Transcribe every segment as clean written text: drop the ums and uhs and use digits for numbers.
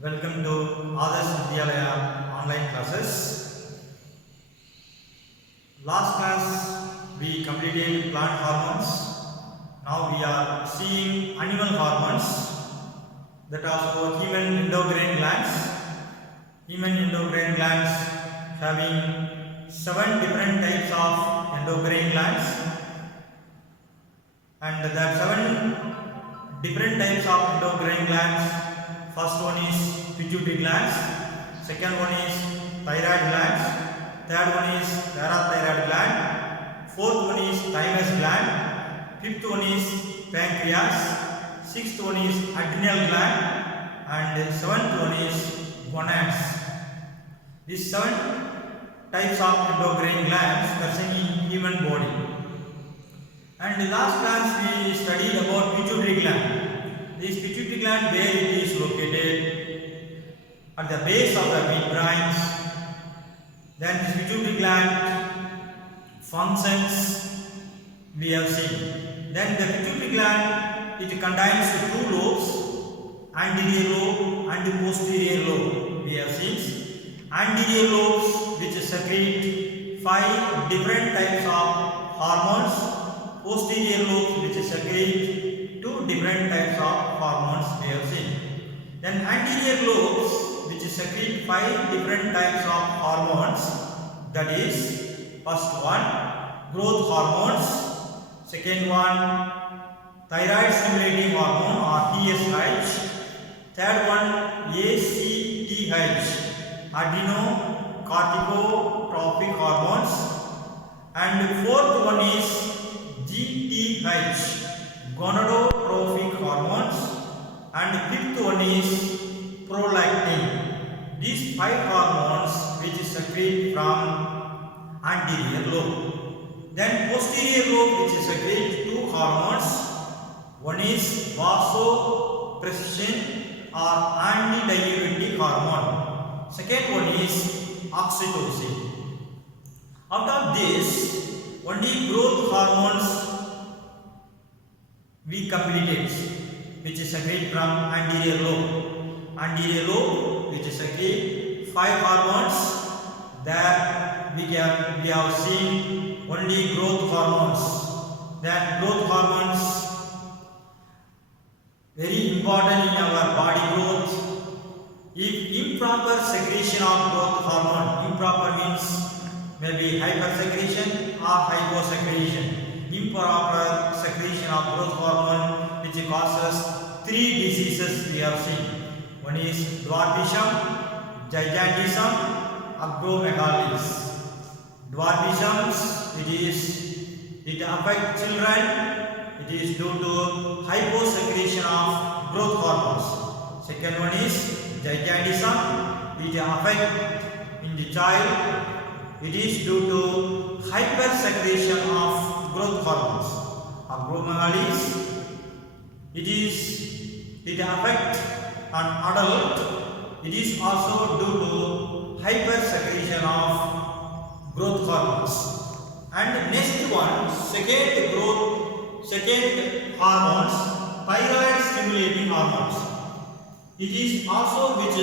Welcome to Adarsh Vidyalaya online classes. Last class we completed plant hormones. Now we are seeing animal hormones, that are for human endocrine glands. Human endocrine glands having 7 different types of endocrine glands, and there are 7 different types of endocrine glands. First one is pituitary glands, second one is thyroid glands, third one is parathyroid gland, fourth one is thymus gland, fifth one is pancreas, sixth one is adrenal gland, and seventh one is gonads. These 7 types of endocrine glands present in human body. And in last class we studied about pituitary gland. This pituitary gland, where it is located at the base of the midbrains. Then this pituitary gland functions we have seen. Then the pituitary gland, it contains 2 lobes, anterior lobe and posterior lobe. We have seen anterior lobes which secrete 5 different types of hormones, posterior lobes which secrete 2 different types of hormones we have seen. Then anterior lobes which secrete 5 different types of hormones, that is, first one growth hormones, second one thyroid stimulating hormone or TSH, third one ACTH, adrenocorticotropic hormones, and fourth one is GTH, gonadotrophic hormones, and fifth one is prolactin. These 5 hormones which secrete from anterior lobe. Then posterior lobe which secrete 2 hormones. One is vasopressin or antidiuretic hormone. Second one is oxytocin. Out of this, only growth hormones we completed, which secrete from anterior lobe. Anterior lobe which secrete 5 hormones. There we have seen only growth hormones. Then growth hormones very important in our body growth. If improper secretion of growth hormone, improper means maybe hypersecretion or hyposecretion. Improper secretion of growth hormone which causes 3 diseases we have seen. One is dwarfism, gigantism, acromegaly. Dwarfism, it affects children. It is due to hyposecretion of growth hormones. Second one is gigantism. It affects in the child. It is due to hypersecretion of growth hormones. Acromegaly, it affects an adult. It is also due to hypersecretion of growth hormones. And next one, second hormones, thyroid stimulating hormones. It is also which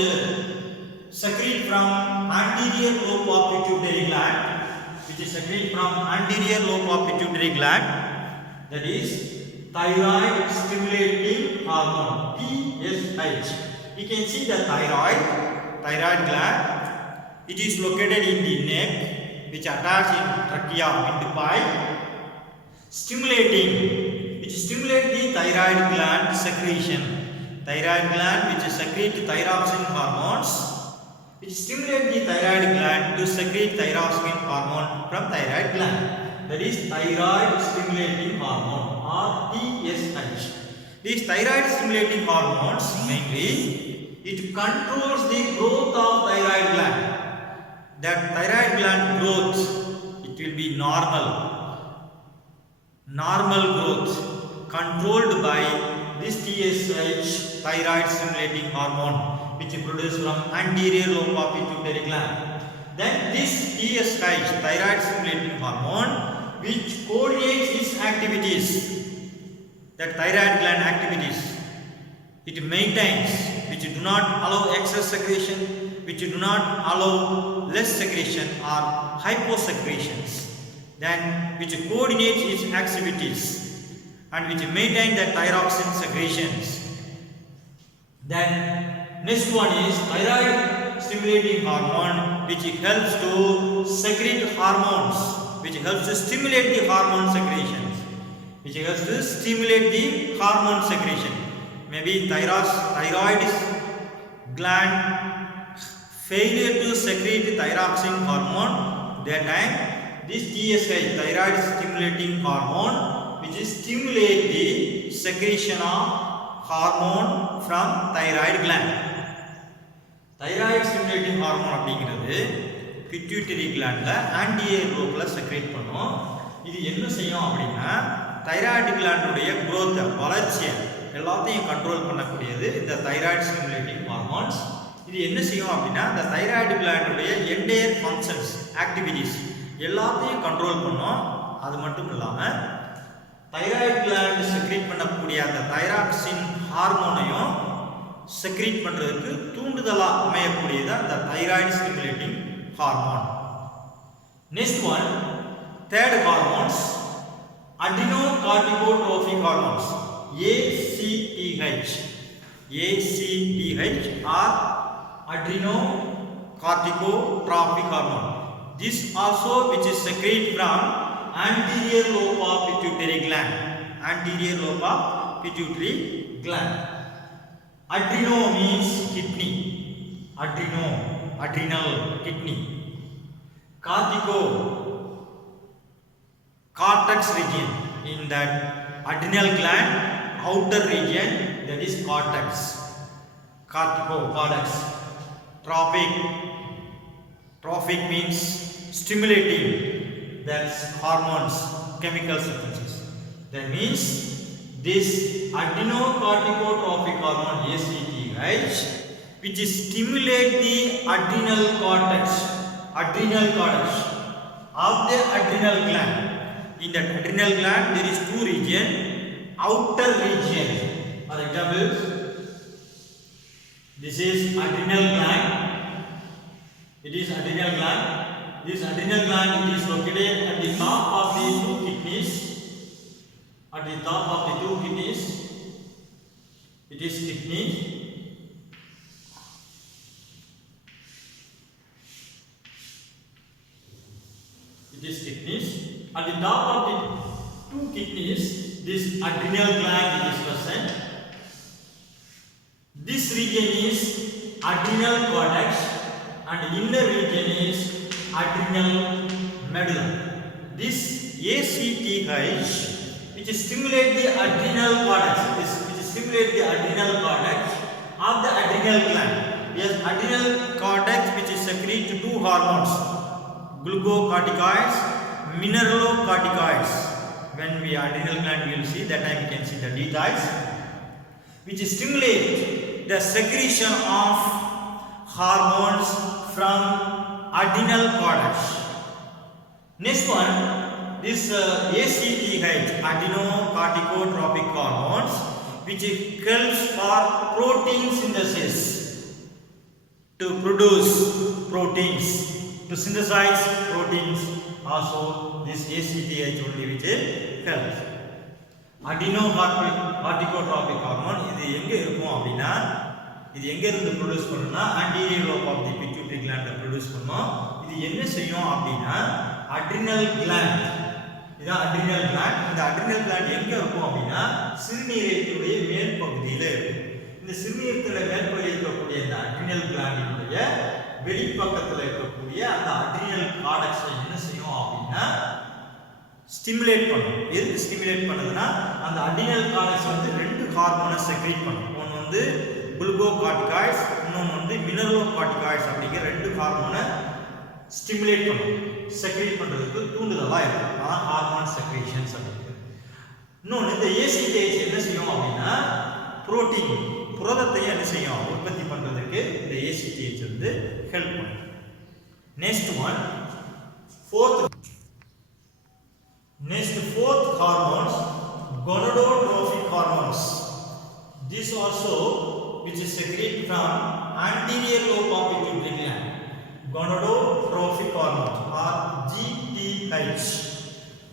secrete from anterior lobe of pituitary gland, that is thyroid stimulating hormone, TSH. You can see the thyroid gland. It is located in the neck, which attached in trachea, windpipe, which stimulate the thyroid gland secretion. Thyroid gland which secrete thyroxine hormones, which stimulate the thyroid gland to secrete thyroxine hormone from thyroid gland. That is thyroid stimulating hormone or TSH. These thyroid stimulating hormones mainly, it controls the growth of thyroid gland. That thyroid gland growth, it will be normal growth, controlled by this TSH, thyroid stimulating hormone, which is produced from anterior lobe of pituitary gland. Then this TSH, thyroid stimulating hormone, which coordinates its activities, that thyroid gland activities, it maintains which do not allow excess secretion, which do not allow less secretion, are hyposecretions. Then which coordinate its activities and which maintain the thyroxine secretions. Then next one is thyroid stimulating hormone, which helps to secrete hormones, which helps to stimulate the hormone secretions, which helps to stimulate the hormone secretion. Maybe thyroid gland failure to secrete thyroxine hormone, that time this TSH, thyroid stimulating hormone, which is stimulate the secretion of hormone from thyroid gland. Thyroid stimulating hormone அப்படிங்கிறது pituitary glandல anterior lobeல secrete பண்ணும். இது என்ன செய்யும் அப்படின்னா thyroid gland உடைய growth, வளர்ச்சியை எல்லாத்தையும் control பண்ணக்கூடியது இந்த thyroid stimulating hormones. இது என்ன செய்யும் அப்படின்னா இந்த thyroid gland உடைய entire functions, activities எல்லாத்தையும் கண்ட்ரோல் பண்ணும். அது மட்டும் இல்லாம thyroid gland secrete பண்ணக்கூடிய அந்த thyroxine ஹார்மோனையும் secrete பண்றதுக்கு தூண்டுதலா அமையக்கூடியது அந்த thyroid stimulating hormone. Next one, third hormones, adrenocorticotropic hormones, ACTH. ACTH or adrenocorticotropic hormone. This also which is secreted from anterior lobe of pituitary gland. Anterior lobe of pituitary gland. Adreno means kidney. Adrenal, kidney. Cortico, cortex region. In that adrenal gland, outer region, that is cortex. Cortico, cortex. Trophic means stimulating, that's hormones, chemical substances. That means this adrenocorticotropic hormone ACTH, which is stimulate the adrenal cortex of the adrenal gland. In that adrenal gland there is two region, outer region. For example, this is adrenal gland. It is adrenal gland. This adrenal gland is located at the top of the two kidneys. At the top of the two kidneys, it is kidney. It is kidneys. At the top of the two kidneys, this adrenal gland is present. This region is adrenal cortex, and inner region is adrenal medulla. This ACTH, which stimulate the adrenal cortex, which stimulate the adrenal cortex of the adrenal gland. Yes, adrenal cortex which is secrete two hormones, glucocorticoids, mineralocorticoids. When we adrenal gland, we will see that time we can see the details, which stimulate the secretion of hormones from adrenal cortex. Next one, this ACTH, adrenocorticotropic hormones, which helps for protein synthesis, to produce proteins, to synthesize proteins. Also this ACTH only which helps. Adrenocorticotropic hormone இது எங்க இருக்கும் அப்படினா இது எங்க இருந்து produce பண்ணும்னா anterior lobe of the pituitary gland produce பண்ணும். இது என்ன செய்யும் அப்படினா adrenal gland, இதான் adrenal gland. இந்த adrenal gland எங்க இருக்கும் அப்படினா சிறுநீரகத்துடைய மேல் பகுதியில இருக்கும். இந்த சிறுநீரகத்துல மேல் பகுதியில் இருக்கக்கூடிய இந்த adrenal glandனுடைய வெளிப்பக்கத்துல இருக்கக்கூடிய அந்த adrenal cortex என்ன செய்யும் அப்படினா ஸ்டிமுலேட் பண்ணும். எதுக்கு ஸ்டிமுலேட் பண்ணுதுன்னா அந்த adrenal cortex வந்து ரெண்டு ஹார்மோனை செக்ரீட் பண்ணும். ஒன்னு வந்து குளுக்கோகார்டிகாய்ட்ஸ், இன்னொன்னு வந்து மினரலோகார்டிகாய்ட்ஸ் அப்படிங்கிற ரெண்டு ஹார்மோனை ஸ்டிமுலேட் பண்ணும். செக்ரீட் பண்றதுக்கு தூண்டுதலா இருக்கும். அதான் ஹார்மோன் செக்ரீஷன்ஸ் அப்படிங்கிறது. இன்னொன்னு இந்த ACTH என்ன செய்யும் அப்படின்னா புரோட்டீன், புரதத்தை என்ன செய்யும் உற்பத்தி பண்றதுக்கு இந்த ACTH வந்து ஹெல்ப் பண்ணும். Next one, fourth hormones, gonadotrophic hormones. This also which is secreted from anterior lobe of pituitary gland. Gonadotrophic hormones or GTH.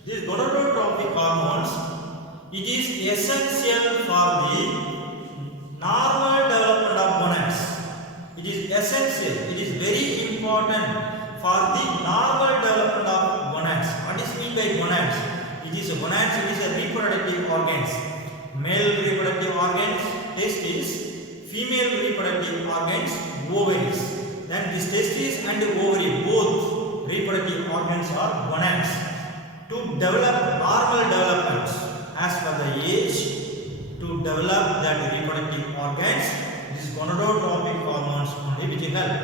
These gonadotrophic hormones, it is essential for the normal development of gonads. It is essential. It is very important for the normal development of gonads. What is meant by gonads? It is gonads. It is a reproductive organs. Male reproductive organs, testes. Female reproductive organs, ovaries. Then this testes and ovary, both reproductive organs are gonads. To develop normal development as per the age, to develop that reproductive organs, these gonadotrophic hormones only which help.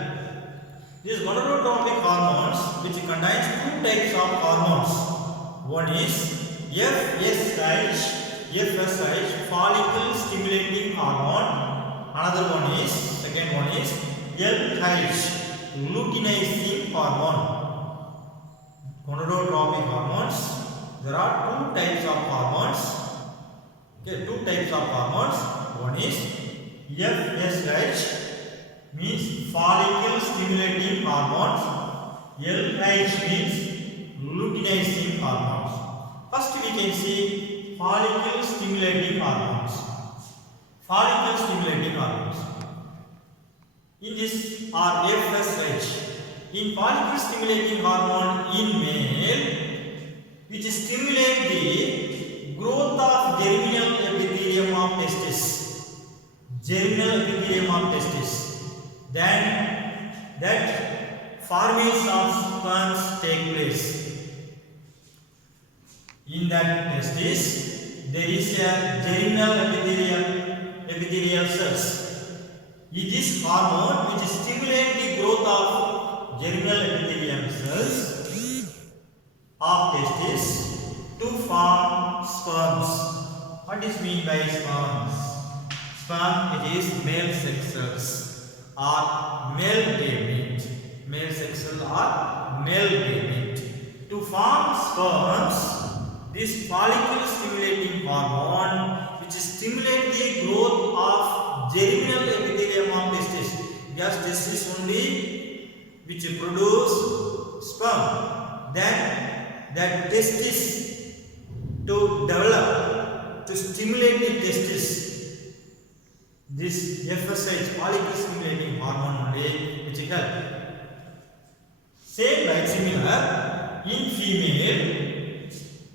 These gonadotrophic hormones which contains two types of hormones. One is FSH, follicle stimulating hormone. Another one is, second one is LH, luteinizing hormone. Gonadotrophic hormones. There are two types of hormones. Okay, two types of hormones. One is FSH, means follicle stimulating hormones. LH means luteinizing hormones. First we can see follicle stimulating hormones. Follicle stimulating hormones. In this are FSH. In follicle stimulating hormone in male, which stimulate the growth of germinal epithelium of testis. Germinal epithelium of testis. Then that formation of sperms take place. In that testis, there is a germinal epithelial cells. It is hormone which stimulate the growth of germinal epithelial cells of testis to form sperms. What is mean by sperms? Sperm, it is male sex cells or male gamete. Male sex cell or male gamete. To form sperms, this follicle stimulating hormone which stimulate the growth of germinal epithelium of testis. Just testis only which produce sperm. Then that testis to develop, to stimulate the testis. This FSH, follicle stimulating hormone only which help. Same like similar in female,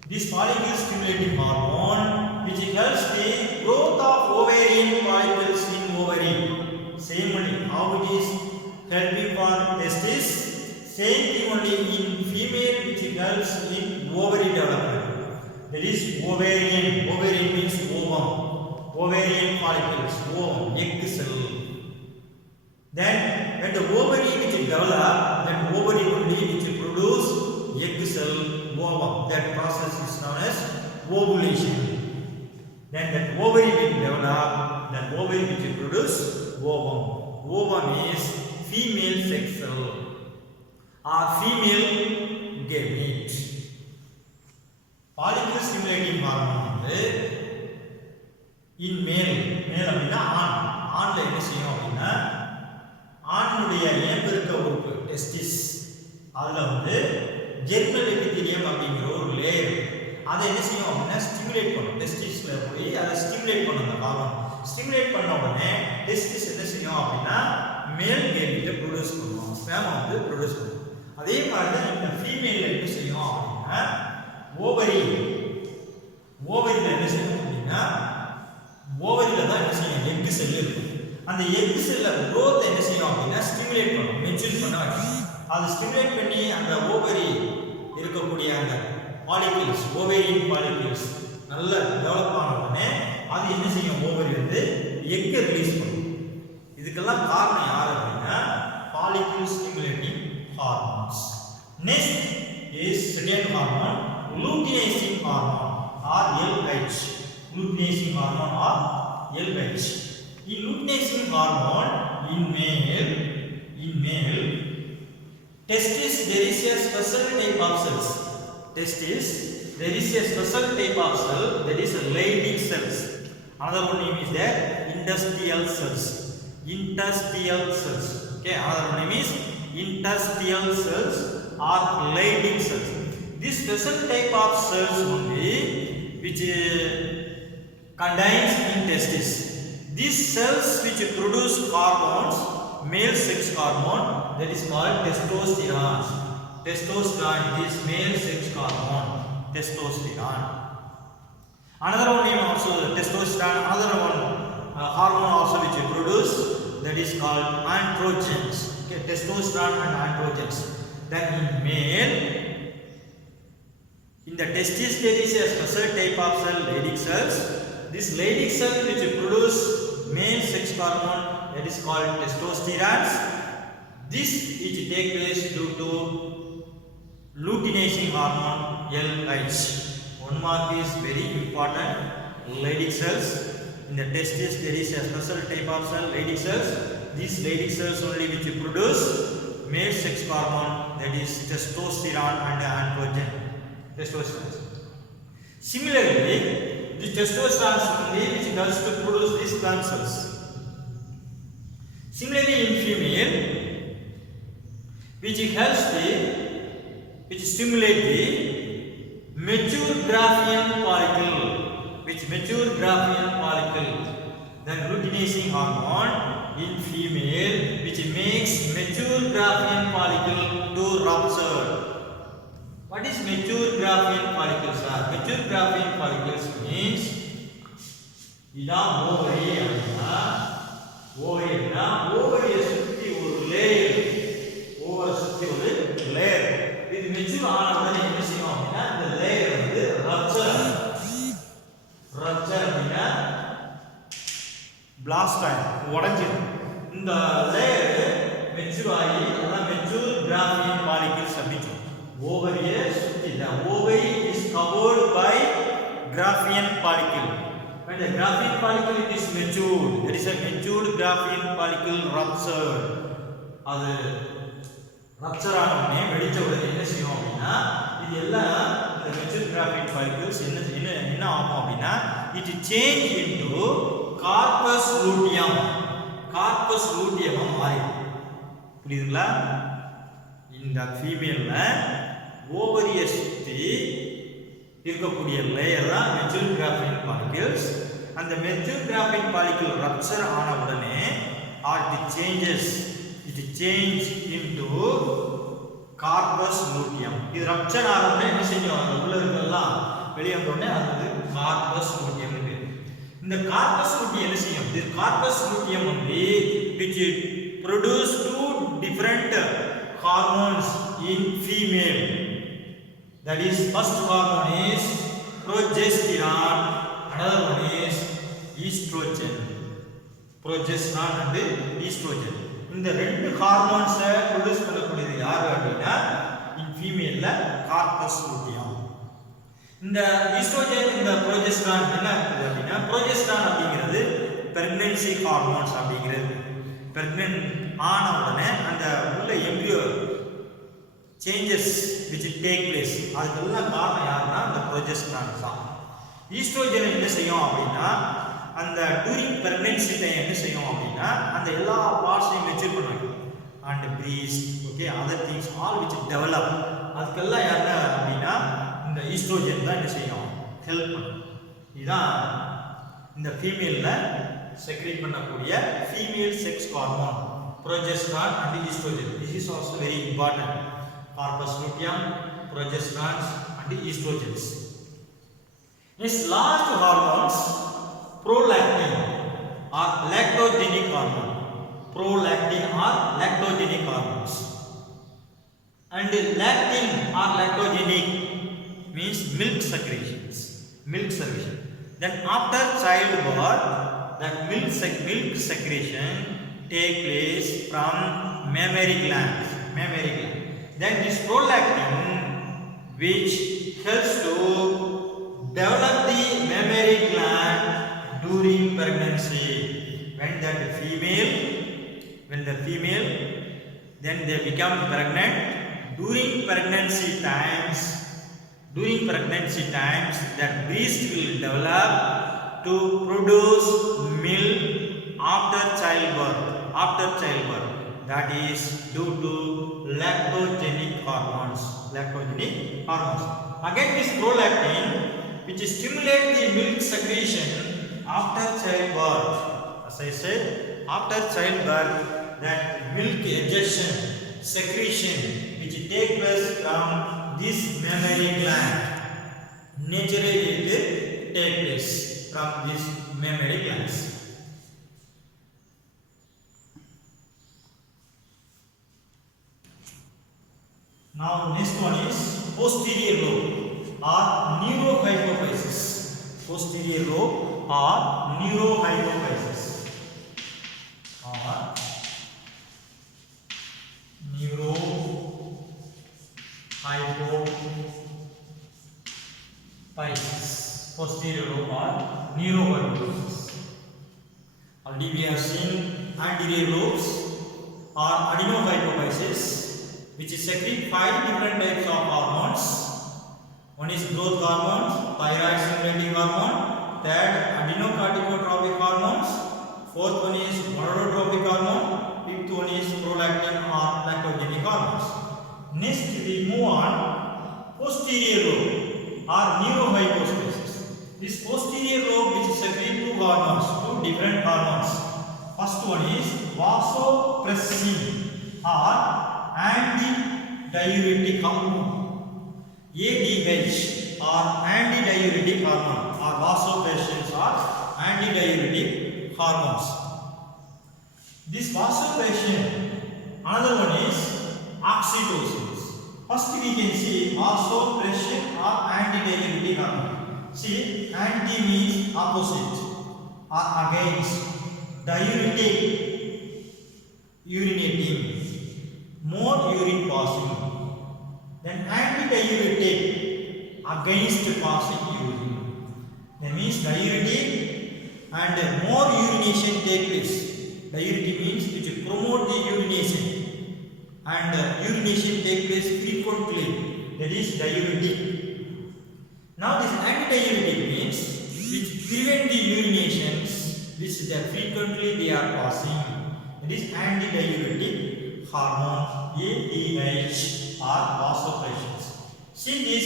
this follicle stimulating hormone which helps the growth of ovarian follicles in ovary. Same only how it is helping for testis. Same thing only in female which helps in ovary development. That is ovarian. Ovarian means ovum. Ovarian follicles, ovum, egg cell. Then when the ovary which develop, then ovary only which produce egg cell, ovum. That process is known as ovulation. Then that ovary will develop, that ovary which produce ovum. Ovum is female sex cell or female gamete. Follicle stimulating hormone in male அப்படினா ஆண்ல என்ன செய்யும் அப்படினா ஆணுடைய இனப்பெருக்க உறுப்பு testis அதுல germinal epithelium அப்படிங்கிற ஒரு லேயர் அதை என்ன செய்யும் அப்படினா ஸ்டிமுலேட் பண்ணும். டெஸ்டிஸ்ல போய் அதை ஸ்டிமுலேட் பண்ணும். அந்த ஹார்மோன் ஸ்டிமுலேட் பண்ண உடனே டெஸ்டிஸ் என்ன செய்யும் அப்படினா மேல் கேமெட்டை ப்ரொடியூஸ் பண்ணும். ஸ்பெர்ம் ப்ரொடியூஸ் பண்ணும். அதே மாதிரி தான் இந்த ஃபீமேல்ல என்ன செய்யும் அப்படினா ஓவரியில என்ன செய்யும் அப்படினா ஓவரியில தான் என்ன செய்யும் எக் செல் இருக்கும். அந்த எக் செல்ல growth என்ன செய்யும் அப்படினா ஸ்டிமுலேட் பண்ணும். மெச்சூர் பண்ண வைக்கும். அது ஸ்டிமுலேட் பண்ணி அந்த ஓவரி இருக்கக்கூடிய அந்த பாலிகிள்ஸ் ஓவேரியன் பாலிகிள்ஸ் நல்ல டெவலப் ஆன உடனே அது என்ன செய்யும் ஓவரி எக்கை ரிலீஸ் பண்ணும். இதுக்கெல்லாம் காரணம் யார் அப்படின்னா follicle stimulating hormones. Next is second hormone, luteinizing hormone or LH. Luteinizing hormone or LH. In luteinizing hormone in male testis there is a special type of cells. Testis there is a special type of cell that is Leydig cells. Another one name is the industrial cells. interstitial cells. Okay, another name is interstitial cells or Leydig cells. This special type of cells only which contains in testis. These cells which produce hormones, male sex hormone, that is called testosterone. Testosterone is male sex hormone. Testosterone. Another one name also testosterone. Another one hormone also which you produce, that is called androgens. Okay, testosterone and androgens. Then in male, in the testis there is a special type of cell, Leydig cells. This Leydig cell which produce male sex hormone, that is called testosterone. This which take place due to luteinizing hormone, LH. One mark is very important. Leydig cells. In the testis there is a special type of cell, Leydig cells. These Leydig cells only which produce male sex hormone, that is testosterone and androgen. Testosterone. Similarly, the testosterone only which does to produce these sperm cells. Similarly, in female, which helps which stimulate the mature Graafian follicle, then luteinizing hormone in female, which makes mature Graafian follicle to rupture. What is mature Graafian follicles? Mature Graafian follicles means ovary சுத்தி ஒரு layer, ovary சுத்தி ஒரு layer. இது mature ஆன உடனே என்ன செய்யும் அப்படின்னா இந்த லேயர் வந்து ரப்சர் அப்படின்னா பிளாஸ்ட் ஆகும், உடைஞ்சிடும். இந்த லேயர் மெச்சூர் ஆகி அதான் மெச்சூர் கிராஃபியன் பாலிகிள்ஸ் அப்படின்னு சொல்லுவோம். ஓவரியை சுற்றி the ovary is covered by Graafian follicle. When the Graafian follicle it is matured, there is a matured Graafian follicle ruptured. அது ரப்சர் ஆன உடனே வெடிச்ச உடனே என்ன செய்யும் அப்படின்னா இது எல்லாம் இந்த மெச்சூர் Graafian follicles என்ன ஆகும் அப்படின்னா it change into corpus luteum. corpus luteum மாறிடும். புரியுதுங்களா? இந்த ஃபீமேல்ல ஓவரியை சுற்றி இருக்கக்கூடிய லேயர் தான் மெச்சூர் Graafian follicles. அந்த மெச்சூர் Graafian follicle ரப்சர் ஆன உடனே it change into corpus luteum. இது ரப்சர் ஆன உடனே என்ன செய்யும், அந்த உள்ள இருக்கெல்லாம் வெளியே வந்த உடனே அது corpus luteum. இந்த corpus luteum என்ன செய்யும்? this corpus luteum only which produce two different hormones in female. That is, first hormone is progesterone, another one is estrogen. Progesterone and estrogen. இந்த ரெண்டு ஹார்மோன்ஸை ப்ரொடியூஸ் பண்ணக்கூடியது யாரு அப்படின்னா in female corpus luteum. இந்த oestrogen இந்த progesterone என்ன அப்படின்னா progesterone அப்படிங்கிறது pregnancy hormones அப்படிங்கிறது. pregnant ஆன உடனே அந்த உள்ள embryo changes which take place அதுக்கெல்லாம் காரணம் யாருன்னா அந்த progesterone தான். ஈஸ்ட்ரோஜன் என்ன செய்யும் அப்படின்னா அந்த டூரிங் பிரெக்னன்சி டைம் என்ன செய்யும் அப்படின்னா அந்த எல்லா பார்ட்ஸையும் மெச்சூர் பண்ணுவாங்க. And priest okay other things all which develop அதுக்கெல்லாம் யாருன்னா அப்படின்னா இந்த ஈஸ்ட்ரோஜன் தான் என்ன செய்யும், ஹெல்ப் பண்ணும். இதுதான் இந்த ஃபீமேலில் செக்ரேட் பண்ணக்கூடிய female sex hormone progesterone and estrogen. This is also very important. Corpus luteum, progesterone and estrogens. Next, last hormones, prolactin or lactogenic hormone. Prolactin or lactogenic hormones. And lactin or lactogenic means milk secretions. Milk secretion. Then after childbirth, that milk secretion take place from mammary glands. Then this prolactin, which helps to develop the mammary gland during pregnancy. When the female, then they become pregnant. During pregnancy times, that breast will develop to produce milk after childbirth. after childbirth. That is due to lactogenic hormones. Lactogenic hormones. Again, this prolactin, which stimulates the milk secretion after childbirth. As I said, after childbirth, that milk ejection, secretion, which takes place from this mammary gland. Naturally, it takes place from this mammary glands. Now, next one is posterior lobe or neurohypophysis. Posterior lobe or neurohypophysis. Neurohypophysis. Posterior lobe or neurohypophysis. Already we have seen anterior lobes or adenohypophysis, which is secrete 5 different types of hormones. One is growth hormone, thyroid stimulating hormone, third adenocorticotropic hormones, fourth one is gonadotropic hormone, fifth one is prolactin or lactogenic hormones. Next we move on posterior lobe or neurohypophysis. This posterior lobe which secrete 2 hormones, 2 different hormones. First one is vasopressin or antidiuretic hormone. ADH or antidiuretic hormone or vasopressins or antidiuretic hormones. This vasopressin, another one is oxytocin. First we can see vasopressin or antidiuretic hormone. See, anti means opposite or against, diuretic, urinating, more urine passing. Then antidiuretic, against passing urine. That means diuretic and more urination take place. Diuretic means which promote the urination and urination take place frequently. That is diuretic. Now this antidiuretic means which prevent the urinations which frequently they are passing. It is antidiuretic hormone ADH or vasopressins. See this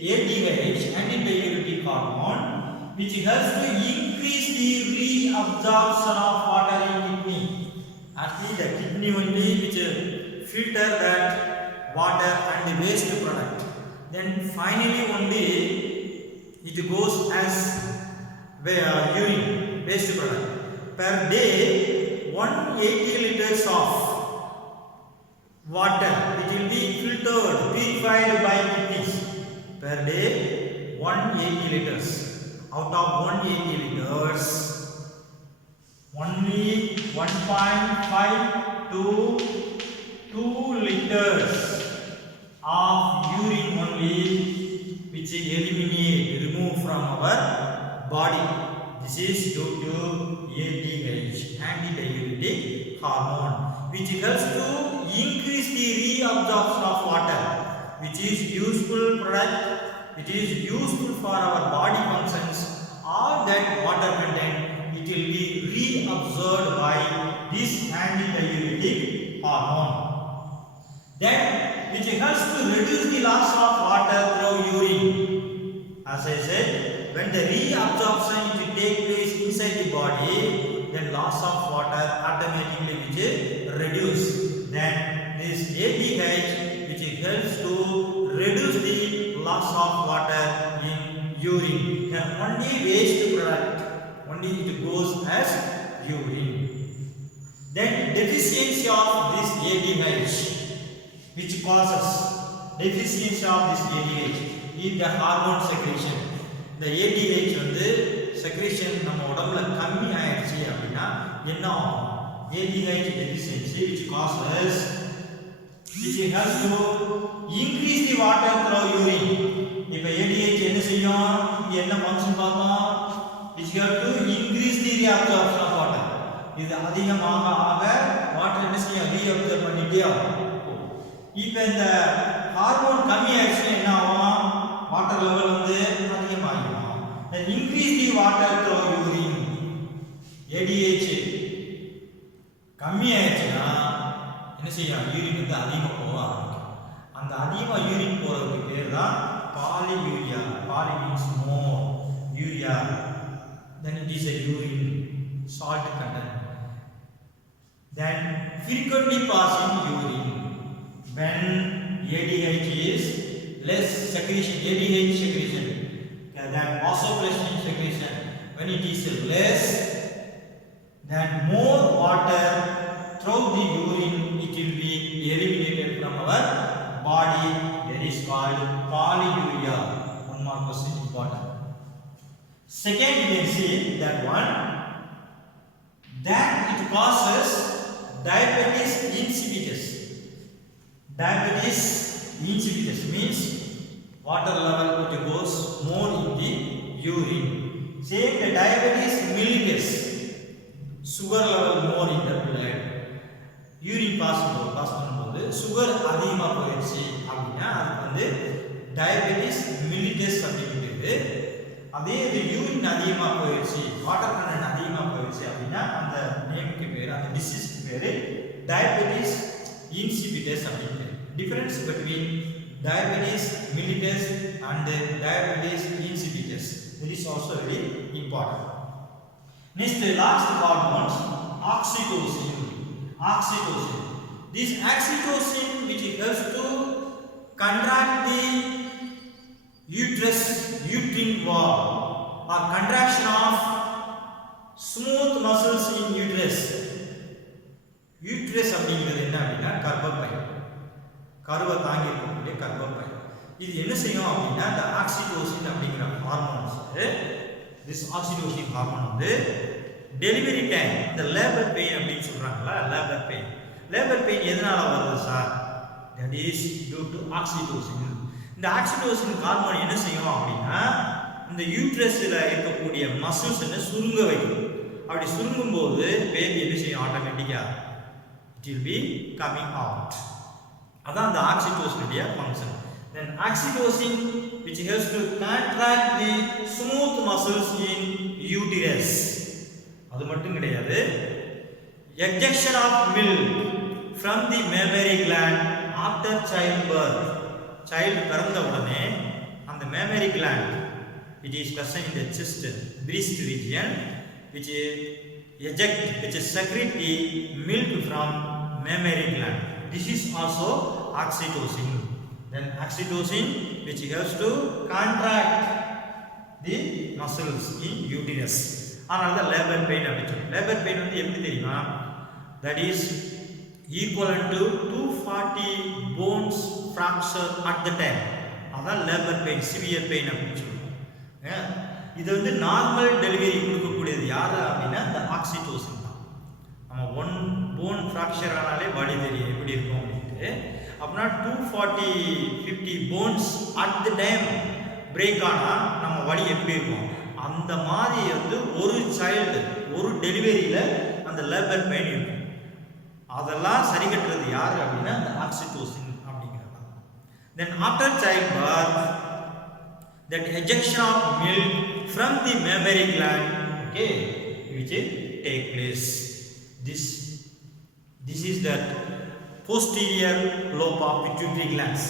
ADH, antidiuretic hormone, which helps to increase the reabsorption of water in kidney. Actually, the kidney only which filter that water and the waste product. Then finally only it goes as urine, waste product. Per day, 180 liters of water which will be filtered, purified by kidneys. Per day, 180 liters. Out of 180 liters, only 1.5 to 2 liters of urine only which remove from our body. This is due to ADH, antidiuretic hormone, which helps to increase the reabsorption of water, which is useful product, which is useful for our body functions. All that water content it will be reabsorbed by this antidiuretic hormone. Then which helps to reduce the loss of water through urine. As I said, when the reabsorption will take place inside the body, then loss of water automatically will reduce. Then this ADH which helps to reduce the loss of water in urine. Then only waste product, only it goes as urine. Then deficiency of this ADH, which causes deficiency of this ADH is the hormone secretion. The ADH வந்து secretion நம்ம உடம்புல கம்மி ஆயிடுச்சு அப்படினா என்ன ஆகும்? ADH deficiency which causes, which helps to increase the water through urine. இப்போ ADH என்ன செய்யும்? என்ன ஃபங்க்ஷன் பார்த்தோம்? which help to increase the reabsorption of water. இது அதிகமாக ஆக வாட்டர் என்ன செய்யும்? reabsorb பண்ணிட்டே ஆகும். இப்போ இந்த ஹார்மோன் கம்மி ஆயிடுச்சுன்னா என்ன ஆகும்? வாட்டர் லெவல் வந்து அதிகமாகிடும். then increase the water through urine. ADH கம்மி ஆயிடுச்சுன்னா என்ன செய்யும், யூரின் வந்து அதிகமாக போக ஆரம்பிக்கும். அந்த அதிகமாக யூரின் போகிறதுக்கு பேர் தான் polyuria. Poly means more, uria, then it is a urine salt content. Then frequently passing urine when ADH is less secretion, ADH secretion, then vasopressin secretion. When it is less, then more water through the urine, it will be eliminated from our body. That is called polyuria. One more question important. Second, you can see that one, that it causes diabetes insipidus. Diabetes insipidus means water level which goes more in the urine. Same the diabetes mellitus, sugar level more in the blood. Urine pass பண்ணும்போது sugar அதிகமாக போயிடுச்சு அப்படின்னா அது வந்து diabetes மில்லிட்டஸ் அப்படிங்கிறது. அதே இது urine அதிகமாக போயிடுச்சு, வாட்டர் கண்டென்ட் அதிகமாக போயிடுச்சு அப்படின்னா அந்த நேமுக்கு பேர், அந்த டிசீஸ்க்கு பேர் டயபெட்டிஸ் இன்சிபிட்டஸ் அப்படின்னு. Difference between diabetes mellitus and diabetes insipidus, that is also very important. Next, last hormones, oxytocin. Oxytocin, this oxytocin which helps to contract the uterus, uterine wall, or contraction of smooth muscles in uterus. Uterus அப்படிங்கிறது என்ன அப்படின்னா கர்ப்பப்பை, கருவை தாங்கி இருக்கக்கூடிய கர்ப்பப்பை. இது என்ன செய்யும் அப்படின்னா இந்த ஆக்சிடோசின் அப்படிங்கிற ஹார்மோன்ஸ், திஸ் ஆக்சிடோசின் ஹார்மோன் வந்து டெலிவரி டைம், இந்த லேபர் பெயின் அப்படின்னு சொல்றாங்களா, லேபர் பெயின். லேபர் பெயின் எதனால வருது sir? That is due to oxytocin. இந்த ஆக்சிடோசின் ஹார்மோன் என்ன செய்யும் அப்படின்னா இந்த யூட்ரஸ்ல இருக்கக்கூடிய மசில்ஸ் என்ன சுருங்க வைக்கும். அப்படி சுருங்கும் போது பேபி என்ன செய்யும், ஆட்டோமேட்டிக்கா it will be coming out. அதான் அந்த ஆக்சிடோசினுடைய function. Then oxytocin which helps to contract the smooth muscles in uterus. அது மட்டும் கிடையாது, ejection of milk from the mammary gland after childbirth. Child பிறந்த உடனே அந்த mammary gland which is present in the chest, breast region, which eject, which secrete the milk from mammary gland. This is also oxytocin. Then oxytocin which helps to contract the muscles in uterus. அதனால தான் labour pain அப்படின்னு சொல்லுவோம். Labour pain வந்து எப்படி தெரியுமா, that is equivalent to 240 bones fracture at the time. அதான் labour pain, severe pain அப்படின்னு சொல்லுவோம். இது வந்து நார்மல் டெலிவரி கொடுக்கக்கூடியது யாரு அப்படின்னா இந்த ஆக்சிடோசின் தான். நம்ம 1 போன் ஃப்ராக்சர் ஆனாலே வலி தெரியும் எப்படி இருக்கும் அப்படின்ட்டு. அப்படின்னா 240-50 bones at the time break ஆனால் நம்ம வலி எப்படி இருக்கும், அந்த மாதிரி வந்து ஒரு சைல்டு ஒரு டெலிவரியில் அந்த லேபர் பெயின் இருக்கும். அதெல்லாம் சரி கட்டுறது யார் அப்படின்னா அந்த ஆக்சிடோசின் அப்படிங்கிறது. Then after child birth, that ejection of milk from the mammary gland, okay, which take place. This is that posterior lobe of pituitary glands.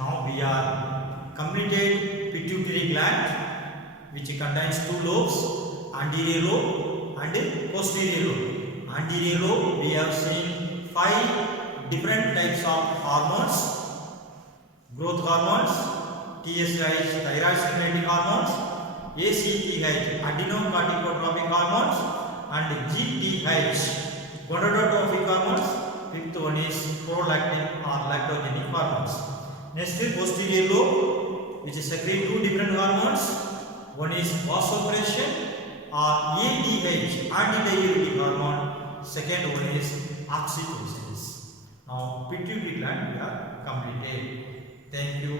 Now we are completed pituitary gland which contains 2 lobes, anterior lobe and posterior lobe. Anterior lobe we have seen 5 different types of hormones, growth hormones, TSH, thyroid stimulating hormones, ACTH, adenocorticotropic hormones, and GTH, gonadotrophic hormones. Fifth one is prolactin or lactogenic hormones. Next is posterior lobe, which is secrete 2 different hormones. One is vasopressin or ADH, antidiuretic hormone. Second one is oxytocin. Now pituitary gland we are completed. Thank you.